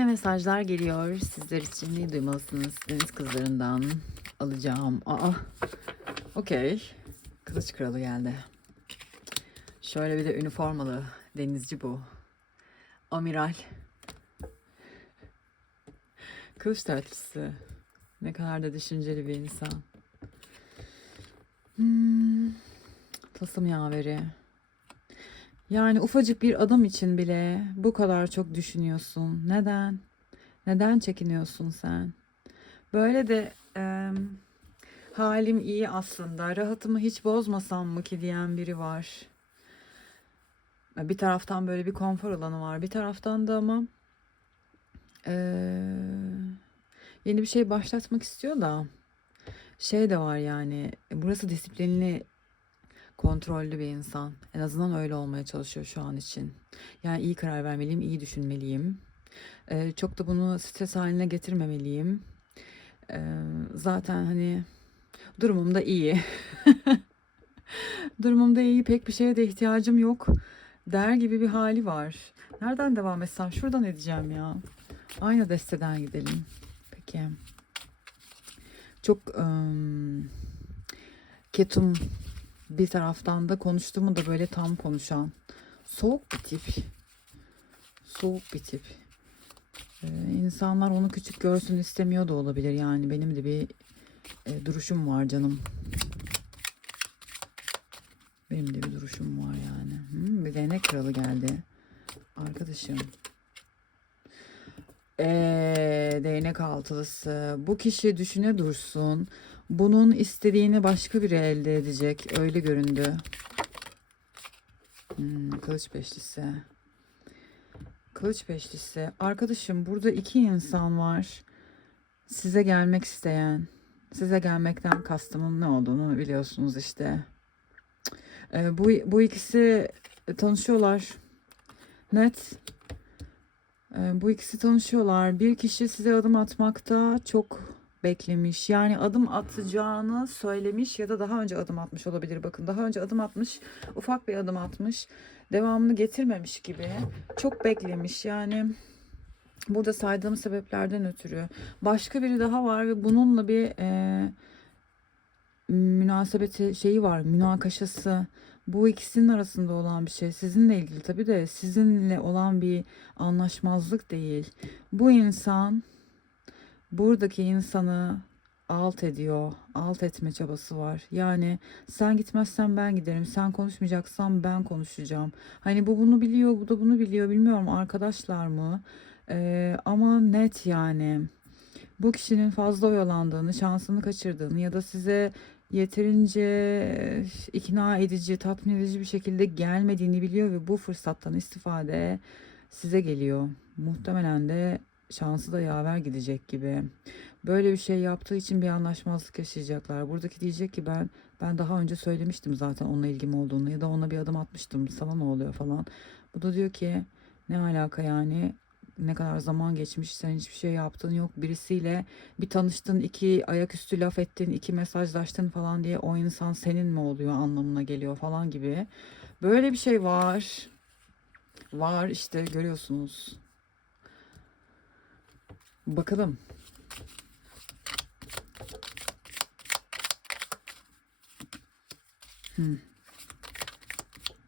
Ne mesajlar geliyor sizler için ne duymalısınız deniz kızlarından alacağım. Aa, okey. Kılıç kralı geldi. Şöyle bir de üniformalı denizci bu. Amiral. Kılıç tartısı. Ne kadar da düşünceli bir insan. Hmm, tasım yaveri. Yani ufacık bir adam için bile bu kadar çok düşünüyorsun. Neden? Neden çekiniyorsun sen? Böyle de em, halim iyi aslında. Rahatımı hiç bozmasam mı ki diyen biri var. Bir taraftan böyle bir konfor alanı var. Bir taraftan da ama eee, yeni bir şey başlatmak istiyor da şey de var yani. Burası disiplinli kontrollü bir insan. En azından öyle olmaya çalışıyor şu an için. Yani iyi karar vermeliyim, iyi düşünmeliyim. Ee, çok da bunu stres haline getirmemeliyim. Ee, zaten hani durumum da iyi. durumum da iyi, pek bir şeye de ihtiyacım yok der gibi bir hali var. Nereden devam etsem? Şuradan edeceğim ya. Aynı desteden gidelim. Peki. Çok ım, ketum bir taraftan da konuştuğumu da böyle tam konuşan soğuk bir tip. Soğuk bir tip. Ee, insanlar onu küçük görsün istemiyor da olabilir yani benim de bir e, duruşum var canım. Benim de bir duruşum var yani. Hmm, bir değnek kralı geldi. Arkadaşım. Ee, değnek altılısı. Bu kişi düşüne dursun. Bunun istediğini başka biri elde edecek. Öyle göründü. Hmm, kılıç beşlisi. Kılıç beşlisi. Arkadaşım burada iki insan var. Size gelmek isteyen. Size gelmekten kastımın ne olduğunu biliyorsunuz işte. Ee, bu, bu ikisi tanışıyorlar. Net. Ee, bu ikisi tanışıyorlar. Bir kişi size adım atmakta çok beklemiş. Yani adım atacağını söylemiş ya da daha önce adım atmış olabilir. Bakın daha önce adım atmış, ufak bir adım atmış. Devamını getirmemiş gibi. Çok beklemiş. Yani burada saydığım sebeplerden ötürü. Başka biri daha var ve bununla bir e, münasebeti şeyi var, münakaşası. Bu ikisinin arasında olan bir şey. Sizinle ilgili tabii de sizinle olan bir anlaşmazlık değil. Bu insan buradaki insanı alt ediyor. Alt etme çabası var. Yani sen gitmezsen ben giderim. Sen konuşmayacaksan ben konuşacağım. Hani bu bunu biliyor, bu da bunu biliyor. Bilmiyorum arkadaşlar mı? Ee, ama net yani. Bu kişinin fazla oyalandığını, şansını kaçırdığını ya da size yeterince ikna edici, tatmin edici bir şekilde gelmediğini biliyor ve bu fırsattan istifade size geliyor. Muhtemelen de şansı da yaver gidecek gibi. Böyle bir şey yaptığı için bir anlaşmazlık yaşayacaklar. Buradaki diyecek ki ben ben daha önce söylemiştim zaten onunla ilgim olduğunu ya da ona bir adım atmıştım. Sana ne oluyor falan. Bu da diyor ki ne alaka yani ne kadar zaman geçmiş sen hiçbir şey yaptın yok birisiyle bir tanıştın iki ayaküstü laf ettin iki mesajlaştın falan diye o insan senin mi oluyor anlamına geliyor falan gibi böyle bir şey var var işte görüyorsunuz bakalım Hmm.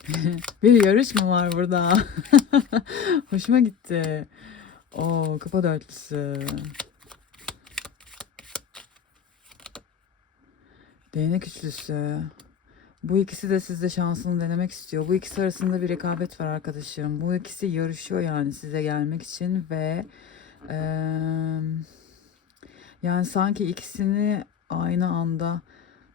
bir yarış mı var burada? Hoşuma gitti. Oo, kafa dörtlüsü. Değnek üçlüsü. Bu ikisi de sizde şansını denemek istiyor. Bu ikisi arasında bir rekabet var arkadaşım. Bu ikisi yarışıyor yani size gelmek için ve yani sanki ikisini aynı anda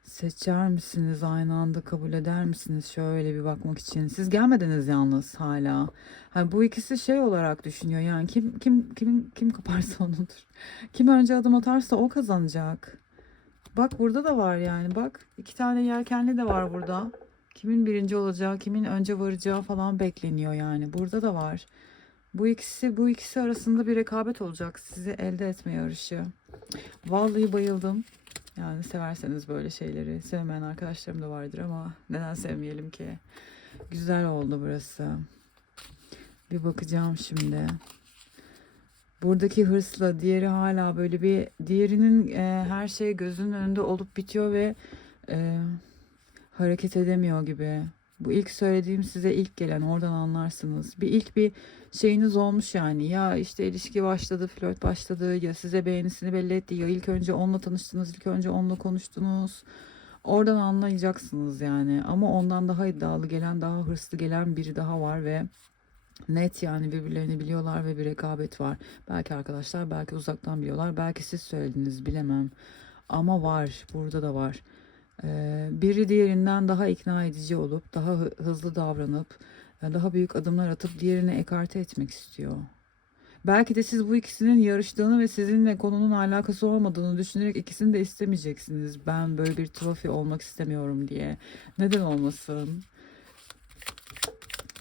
Seçer misiniz aynı anda kabul eder misiniz şöyle bir bakmak için? Siz gelmediniz yalnız hala. Hani bu ikisi şey olarak düşünüyor yani kim kim kim kim kaparsa onudur. Kim önce adım atarsa o kazanacak. Bak burada da var yani bak iki tane yelkenli de var burada. Kimin birinci olacağı, kimin önce varacağı falan bekleniyor yani. Burada da var. Bu ikisi bu ikisi arasında bir rekabet olacak sizi elde etme yarışı. Vallahi bayıldım. Yani severseniz böyle şeyleri. Sevmeyen arkadaşlarım da vardır ama neden sevmeyelim ki? Güzel oldu burası. Bir bakacağım şimdi. Buradaki hırsla diğeri hala böyle bir diğerinin e, her şey gözünün önünde olup bitiyor ve e, hareket edemiyor gibi. Bu ilk söylediğim size ilk gelen oradan anlarsınız. Bir ilk bir şeyiniz olmuş yani. Ya işte ilişki başladı, flört başladı ya size beğenisini belli etti ya ilk önce onunla tanıştınız, ilk önce onunla konuştunuz. Oradan anlayacaksınız yani. Ama ondan daha iddialı gelen, daha hırslı gelen biri daha var ve net yani birbirlerini biliyorlar ve bir rekabet var. Belki arkadaşlar, belki uzaktan biliyorlar, belki siz söylediniz bilemem. Ama var, burada da var. Ee, biri diğerinden daha ikna edici olup, daha hı- hızlı davranıp, e, daha büyük adımlar atıp diğerini ekarte etmek istiyor. Belki de siz bu ikisinin yarıştığını ve sizinle konunun alakası olmadığını düşünerek ikisini de istemeyeceksiniz. Ben böyle bir trofi olmak istemiyorum diye. Neden olmasın?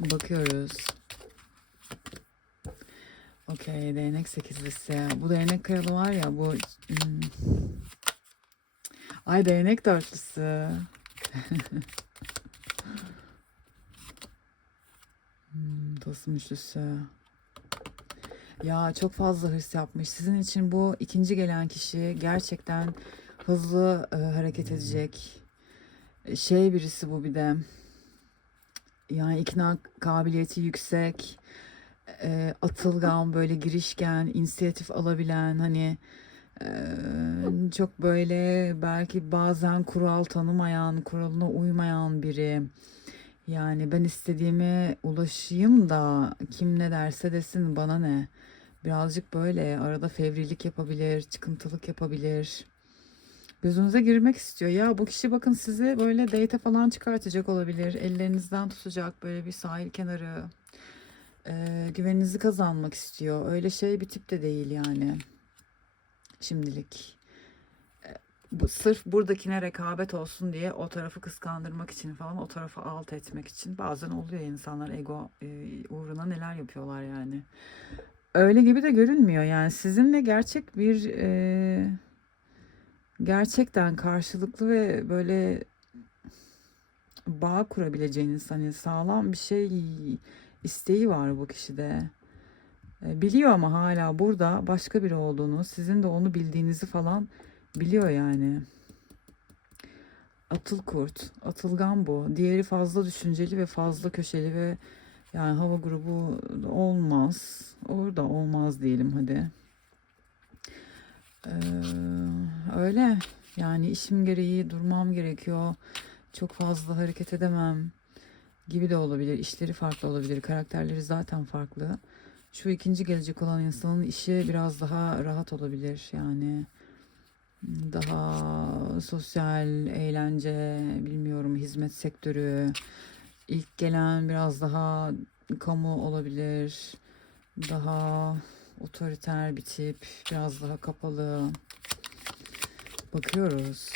Bakıyoruz. Okey, değnek sekizlisi. Bu değnek kralı var ya bu... hmm. Ay değnek dörtlüsü. Hmm, Tılsım üçlüsü. Ya çok fazla hırs yapmış. Sizin için bu ikinci gelen kişi gerçekten hızlı e, hareket edecek. E, Şey birisi bu bir de. Yani ikna kabiliyeti yüksek. e, atılgan böyle girişken, inisiyatif alabilen hani çok böyle belki bazen kural tanımayan, kuralına uymayan biri. Yani ben istediğime ulaşayım da kim ne derse desin bana ne. Birazcık böyle arada fevrilik yapabilir, çıkıntılık yapabilir. Gözünüze girmek istiyor. Ya bu kişi bakın sizi böyle date falan çıkartacak olabilir. Ellerinizden tutacak böyle bir sahil kenarı. Ee, güveninizi kazanmak istiyor. Öyle şey bir tip de değil yani. Şimdilik. Bu sırf buradakine rekabet olsun diye o tarafı kıskandırmak için falan o tarafı alt etmek için bazen oluyor insanlar ego e, uğruna neler yapıyorlar yani. Öyle gibi de görünmüyor yani sizinle gerçek bir e, gerçekten karşılıklı ve böyle bağ kurabileceğiniz hani sağlam bir şey isteği var bu kişide. E, Biliyor ama hala burada başka biri olduğunu, sizin de onu bildiğinizi falan biliyor yani. Atıl kurt, atılgan bu. Diğeri fazla düşünceli ve fazla köşeli ve yani hava grubu olmaz. Olur da olmaz diyelim hadi. Ee, öyle yani işim gereği durmam gerekiyor. Çok fazla hareket edemem gibi de olabilir. İşleri farklı olabilir. Karakterleri zaten farklı. Şu ikinci gelecek olan insanın işi biraz daha rahat olabilir. Yani daha sosyal, eğlence, bilmiyorum hizmet sektörü. İlk gelen biraz daha kamu olabilir. Daha otoriter bir tip, biraz daha kapalı. Bakıyoruz.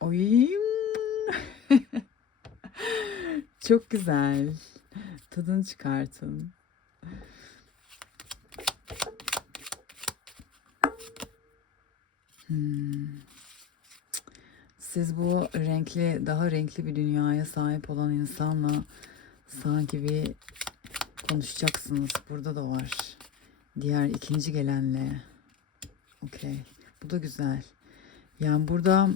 Oy. Çok güzel. Tadını çıkartın. Hmm. Siz bu renkli, daha renkli bir dünyaya sahip olan insanla sanki bir konuşacaksınız. Burada da var. Diğer ikinci gelenle. Okey. Bu da güzel. Yani burada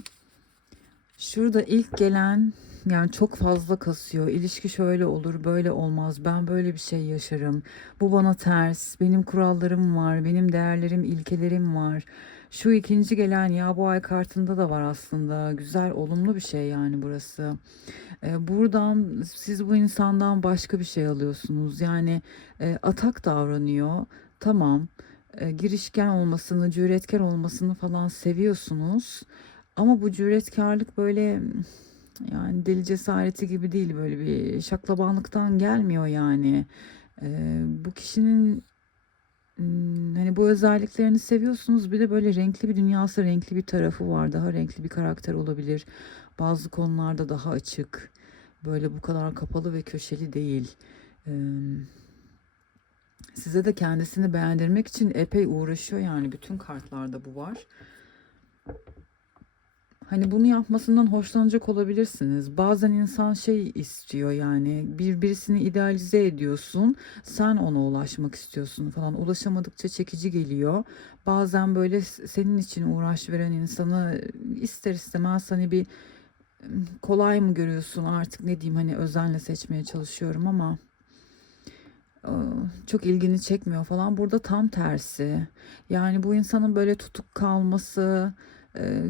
şurada ilk gelen yani çok fazla kasıyor. İlişki şöyle olur, böyle olmaz. Ben böyle bir şey yaşarım. Bu bana ters. Benim kurallarım var, benim değerlerim, ilkelerim var. Şu ikinci gelen ya bu ay kartında da var aslında. Güzel, olumlu bir şey yani burası. Ee, buradan siz bu insandan başka bir şey alıyorsunuz. Yani e, atak davranıyor. Tamam. E, girişken olmasını, cüretkar olmasını falan seviyorsunuz. Ama bu cüretkarlık böyle yani deli cesareti gibi değil böyle bir şaklabanlıktan gelmiyor yani. Ee, bu kişinin hmm, hani bu özelliklerini seviyorsunuz bir de böyle renkli bir dünyası renkli bir tarafı var daha renkli bir karakter olabilir. Bazı konularda daha açık böyle bu kadar kapalı ve köşeli değil. Ee, size de kendisini beğendirmek için epey uğraşıyor yani bütün kartlarda bu var Hani bunu yapmasından hoşlanacak olabilirsiniz. Bazen insan şey istiyor yani bir birisini idealize ediyorsun. Sen ona ulaşmak istiyorsun falan. Ulaşamadıkça çekici geliyor. Bazen böyle senin için uğraş veren insanı ister istemez hani bir kolay mı görüyorsun artık ne diyeyim hani özenle seçmeye çalışıyorum ama çok ilgini çekmiyor falan. Burada tam tersi. Yani bu insanın böyle tutuk kalması,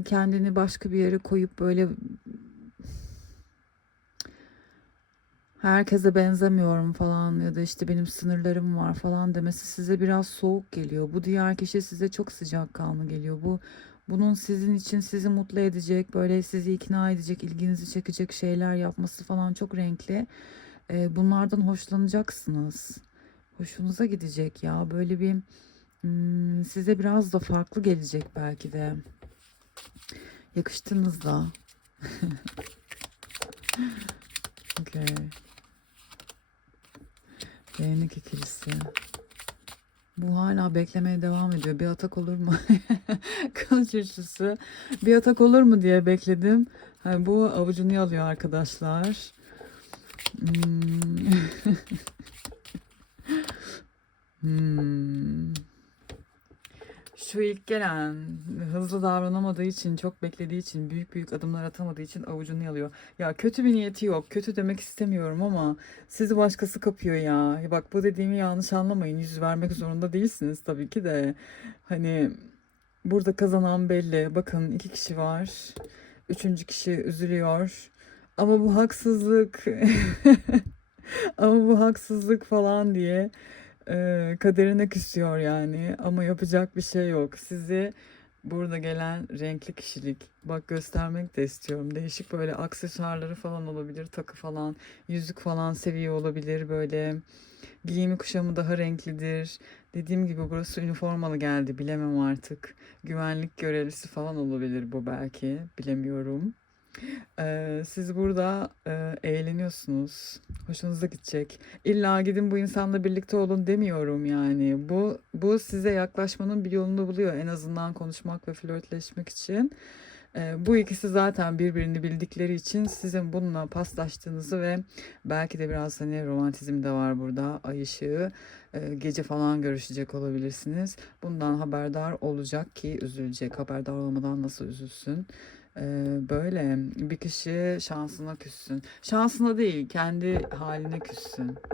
kendini başka bir yere koyup böyle herkese benzemiyorum falan ya da işte benim sınırlarım var falan demesi size biraz soğuk geliyor. Bu diğer kişi size çok sıcakkanlı geliyor. Bu bunun sizin için sizi mutlu edecek, böyle sizi ikna edecek, ilginizi çekecek şeyler yapması falan çok renkli. Bunlardan hoşlanacaksınız. Hoşunuza gidecek ya. Böyle bir hmm, size biraz da farklı gelecek belki de. Yakıştınız da. Okay. Değnek ikilisi. Bu hala beklemeye devam ediyor. Bir atak olur mu? Kılıç üçlüsü. Bir atak olur mu diye bekledim. Ha, bu avucunu yalıyor arkadaşlar. Hmm. Hmm. Şu ilk gelen hızlı davranamadığı için, çok beklediği için, büyük büyük adımlar atamadığı için avucunu yalıyor. Ya kötü bir niyeti yok. Kötü demek istemiyorum ama sizi başkası kapıyor ya. Ya Bak bu dediğimi yanlış anlamayın. Yüz vermek zorunda değilsiniz tabii ki de. Hani burada kazanan belli. Bakın iki kişi var. Üçüncü kişi üzülüyor. Ama bu haksızlık. Ama bu haksızlık falan diye e, kaderine küsüyor yani. Ama yapacak bir şey yok. Sizi burada gelen renkli kişilik bak göstermek de istiyorum. Değişik böyle aksesuarları falan olabilir, takı falan, yüzük falan seviyor olabilir böyle. Giyimi kuşamı daha renklidir. Dediğim gibi burası üniformalı geldi. Bilemem artık. Güvenlik görevlisi falan olabilir bu belki. Bilemiyorum. Ee, siz burada e, eğleniyorsunuz. Hoşunuza gidecek. İlla gidin bu insanla birlikte olun demiyorum yani. Bu bu size yaklaşmanın bir yolunu buluyor en azından konuşmak ve flörtleşmek için. Ee, bu ikisi zaten birbirini bildikleri için sizin bununla paslaştığınızı ve belki de biraz hani romantizm de var burada. Ay ışığı e, gece falan görüşecek olabilirsiniz. Bundan haberdar olacak ki üzülecek. Haberdar olmadan nasıl üzülsün? Böyle bir kişi şansına küssün. Şansına değil, kendi haline küssün.